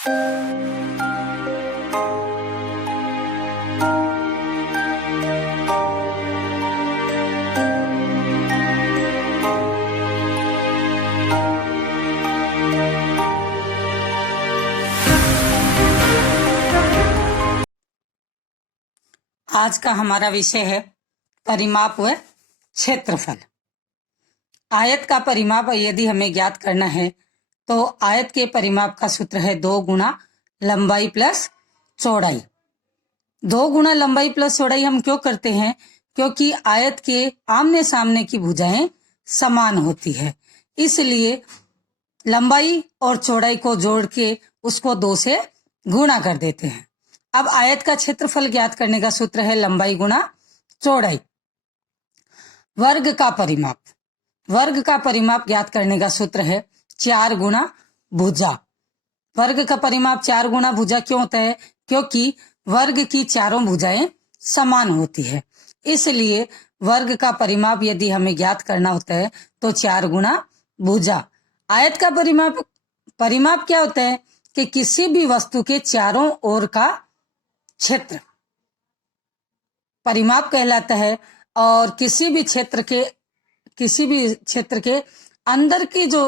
आज का हमारा विषय है परिमाप व क्षेत्रफल। आयत का परिमाप यदि हमें ज्ञात करना है तो आयत के परिमाप का सूत्र है 2 गुना लंबाई प्लस चौड़ाई। 2 गुना लंबाई प्लस चौड़ाई हम क्यों करते हैं? क्योंकि आयत के आमने सामने की भुजाएं समान होती है, इसलिए लंबाई और चौड़ाई को जोड़ के उसको 2 से गुणा कर देते हैं। अब आयत का क्षेत्रफल ज्ञात करने का सूत्र है लंबाई गुना चौड़ाई। वर्ग का परिमाप, वर्ग का परिमाप ज्ञात करने का सूत्र है 4 गुना भुजा। वर्ग का परिमाप 4 गुना भुजा क्यों होता है? क्योंकि वर्ग की चारों भुजाएं समान होती है, इसलिए वर्ग का परिमाप यदि हमें ज्ञात करना होता है तो 4 गुना भुजा। आयत का परिमाप क्या होता है कि किसी भी वस्तु के चारों ओर का क्षेत्र परिमाप कहलाता है, और किसी भी क्षेत्र के अंदर की जो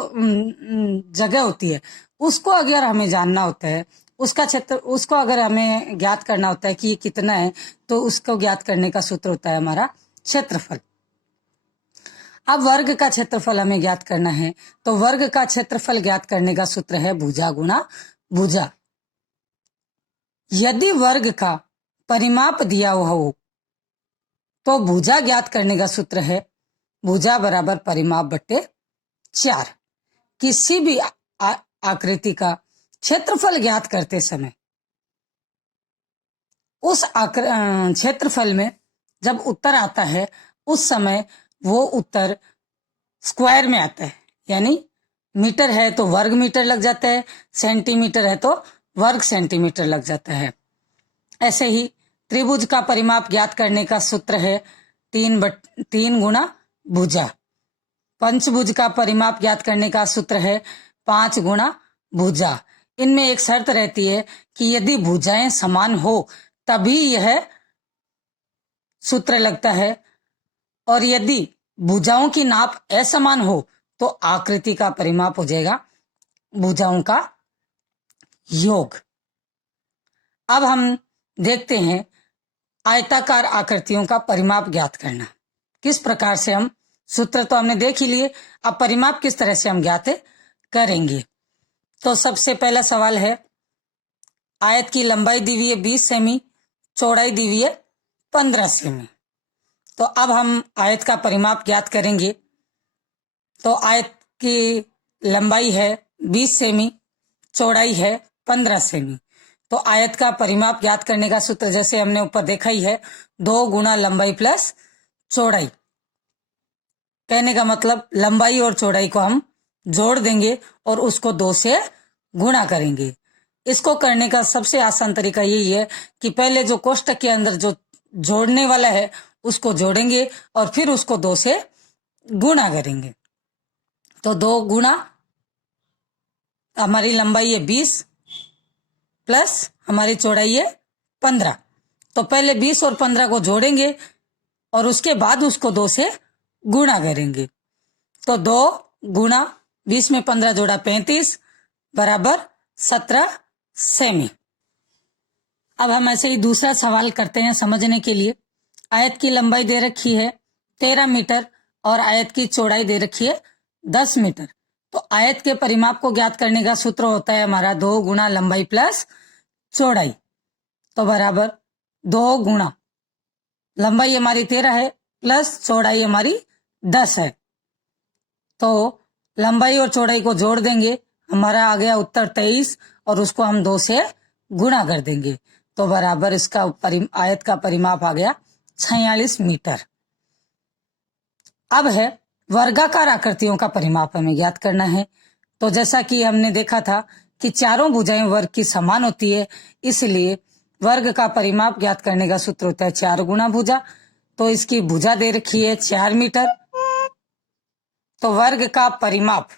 जगह होती है उसको अगर हमें जानना होता है, उसका क्षेत्र, उसको अगर हमें ज्ञात करना होता है कि ये कितना है, तो उसको ज्ञात करने का सूत्र होता है हमारा क्षेत्रफल। अब वर्ग का क्षेत्रफल हमें ज्ञात करना है तो वर्ग का क्षेत्रफल ज्ञात करने का सूत्र है भुजा गुना भुजा। यदि वर्ग का परिमाप दिया हुआ हो तो भुजा ज्ञात करने का सूत्र है भुजा बराबर परिमाप बट्टे 4। किसी भी आकृति का क्षेत्रफल ज्ञात करते समय उस क्षेत्रफल में जब उत्तर आता है उस समय वो उत्तर स्क्वायर में आता है, यानी मीटर है तो वर्ग मीटर लग जाता है, सेंटीमीटर है तो वर्ग सेंटीमीटर लग जाता है। ऐसे ही त्रिभुज का परिमाप ज्ञात करने का सूत्र है 3 गुना भुजा। पंचभुज का परिमाप ज्ञात करने का सूत्र है 5 गुना भुजा। इनमें एक शर्त रहती है कि यदि भुजाएं समान हो तभी यह सूत्र लगता है, और यदि भुजाओं की नाप असमान हो तो आकृति का परिमाप हो जाएगा भुजाओं का योग। अब हम देखते हैं आयताकार आकृतियों का परिमाप ज्ञात करना किस प्रकार से। हम सूत्र तो हमने देख ही लिए, अब परिमाप किस तरह से हम ज्ञात करेंगे। तो सबसे पहला सवाल है, आयत की लंबाई दी हुई है 20 सेमी, चौड़ाई दी हुई है 15 सेमी। तो अब हम आयत का परिमाप ज्ञात करेंगे। तो आयत की लंबाई है 20 सेमी, चौड़ाई है 15 सेमी। तो आयत का परिमाप ज्ञात करने का सूत्र जैसे हमने ऊपर देखा ही है 2 गुना लंबाई प्लस चौड़ाई। कहने का मतलब लंबाई और चौड़ाई को हम जोड़ देंगे और उसको 2 से गुणा करेंगे। इसको करने का सबसे आसान तरीका यही है कि पहले जो कोष्टक के अंदर जो जोड़ने वाला है उसको जोड़ेंगे और फिर उसको 2 से गुणा करेंगे। तो 2 गुना हमारी लंबाई है 20 प्लस हमारी चौड़ाई है 15। तो पहले 20 और 15 को जोड़ेंगे और उसके बाद उसको 2 से गुणा करेंगे। तो 2 गुना 20 में 15 जोड़ा 35 बराबर 17 सेमी। अब हम ऐसे ही दूसरा सवाल करते हैं समझने के लिए। आयत की लंबाई दे रखी है 13 मीटर और आयत की चौड़ाई दे रखी है 10 मीटर। तो आयत के परिमाप को ज्ञात करने का सूत्र होता है हमारा 2 गुना लंबाई प्लस चौड़ाई। तो बराबर 2 गुना लंबाई हमारी 13 है प्लस चौड़ाई हमारी 10 है। तो लंबाई और चौड़ाई को जोड़ देंगे, हमारा आ गया उत्तर 23 और उसको हम 2 से गुणा कर देंगे। तो बराबर इसका आयत का परिमाप आ गया 46 मीटर। अब है वर्गाकार आकृतियों का परिमाप हमें ज्ञात करना है। तो जैसा कि हमने देखा था कि चारों भुजाएं वर्ग की समान होती है, इसलिए वर्ग का परिमाप ज्ञात करने का सूत्र होता है 4 गुना भुजा। तो इसकी भुजा दे रखी है 4 मीटर, तो वर्ग का परिमाप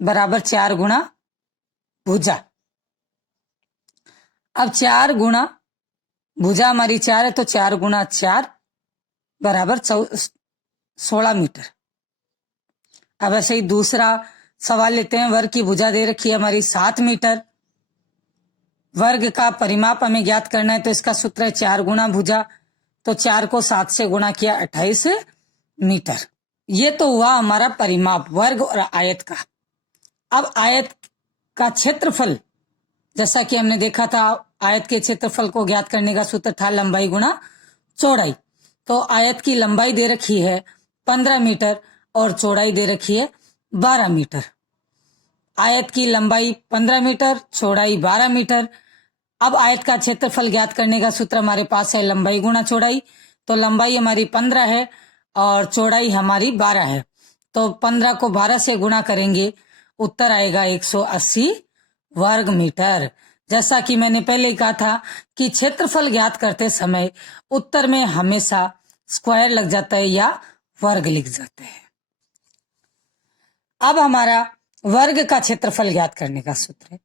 बराबर 4 गुना भुजा। अब 4 गुना भुजा हमारी 4 है तो 4 गुना 4 बराबर 16 मीटर। अब ऐसे ही दूसरा सवाल लेते हैं। वर्ग की भुजा दे रखी है हमारी 7 मीटर। वर्ग का परिमाप हमें ज्ञात करना है तो इसका सूत्र है 4 गुना भुजा, तो 4 को 7 से गुणा किया 28 मीटर। ये तो हुआ हमारा परिमाप वर्ग और आयत का। अब आयत का क्षेत्रफल, जैसा कि हमने देखा था आयत के क्षेत्रफल को ज्ञात करने का सूत्र था लंबाई गुणा चौड़ाई। तो आयत की लंबाई दे रखी है 15 मीटर और चौड़ाई दे रखी है 12 मीटर। आयत की लंबाई 15 मीटर, चौड़ाई 12 मीटर। अब आयत का क्षेत्रफल ज्ञात करने का सूत्र हमारे पास है लंबाई गुणा चौड़ाई। तो लंबाई हमारी 15 है और चौड़ाई हमारी 12 है, तो 15 को 12 से गुणा करेंगे, उत्तर आएगा 180 वर्ग मीटर। जैसा कि मैंने पहले ही कहा था कि क्षेत्रफल ज्ञात करते समय उत्तर में हमेशा स्क्वायर लग जाता है या वर्ग लिख जाते हैं। अब हमारा वर्ग का क्षेत्रफल ज्ञात करने का सूत्र है।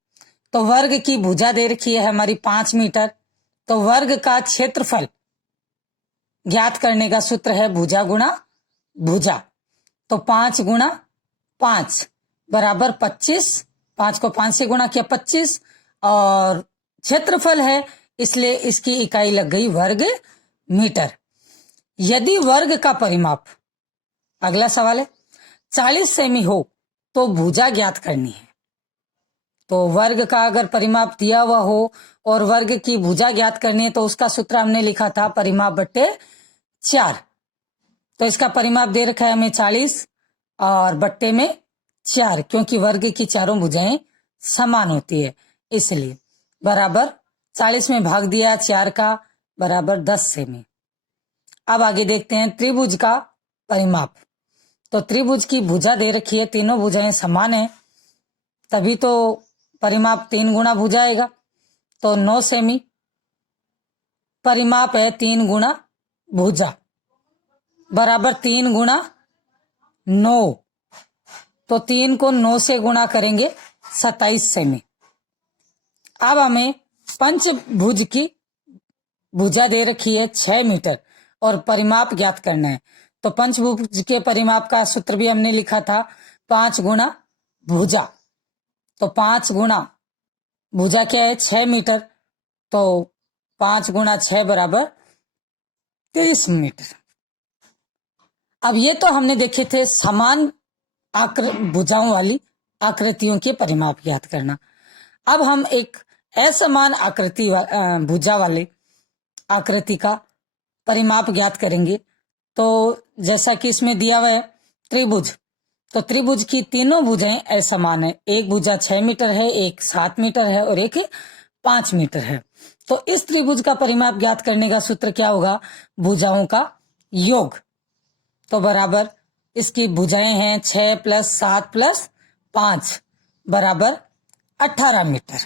तो वर्ग की भुजा दे रखी है हमारी 5 मीटर, तो वर्ग का क्षेत्रफल ज्ञात करने का सूत्र है भुजा गुणा भुजा। तो 5 गुणा 5 बराबर 25, 5 को 5 से गुणा किया 25, और क्षेत्रफल है इसलिए इसकी इकाई लग गई वर्ग मीटर। यदि वर्ग का परिमाप, अगला सवाल है, 40 सेमी हो तो भुजा ज्ञात करनी है। तो वर्ग का अगर परिमाप दिया हुआ हो और वर्ग की भुजा ज्ञात करनी है तो उसका सूत्र हमने लिखा था परिमाप बट्टे 4। तो इसका परिमाप दे रखा है हमें 40 और बट्टे में 4, क्योंकि वर्ग की चारों भुजाएं समान होती है इसलिए बराबर 40 में भाग दिया 4 का बराबर 10 सेमी। अब आगे देखते हैं त्रिभुज का परिमाप। तो त्रिभुज की भुजा दे रखी है, तीनों भुजाएं समान है, तभी तो परिमाप 3 गुना भुजा आएगा। तो 9 सेमी परिमाप है 3 गुना भुजा बराबर 3 गुना 9, तो 3 को 9 से गुणा करेंगे 27 सेमी। अब हमें पंचभुज की भुजा दे रखी है 6 मीटर और परिमाप ज्ञात करना है। तो पंचभुज के परिमाप का सूत्र भी हमने लिखा था 5 गुना भुजा। तो 5 गुना भुजा क्या है 6 मीटर, तो 5 गुना 6 बराबर 30 मीटर। अब ये तो हमने देखे थे समान भुजाओं वाली आकृतियों के परिमाप ज्ञात करना। अब हम एक असमान आकृति भुजा वाले आकृति का परिमाप ज्ञात करेंगे। तो जैसा कि इसमें दिया हुआ है त्रिभुज, तो त्रिभुज की तीनों भुजाएं असमान है। एक भुजा 6 मीटर है, एक 7 मीटर है और एक 5 मीटर है। तो इस त्रिभुज का परिमाप ज्ञात करने का सूत्र क्या होगा, भुजाओं का योग। तो बराबर इसकी भुजाएं हैं 6 + 7 + 5 बराबर 18 मीटर।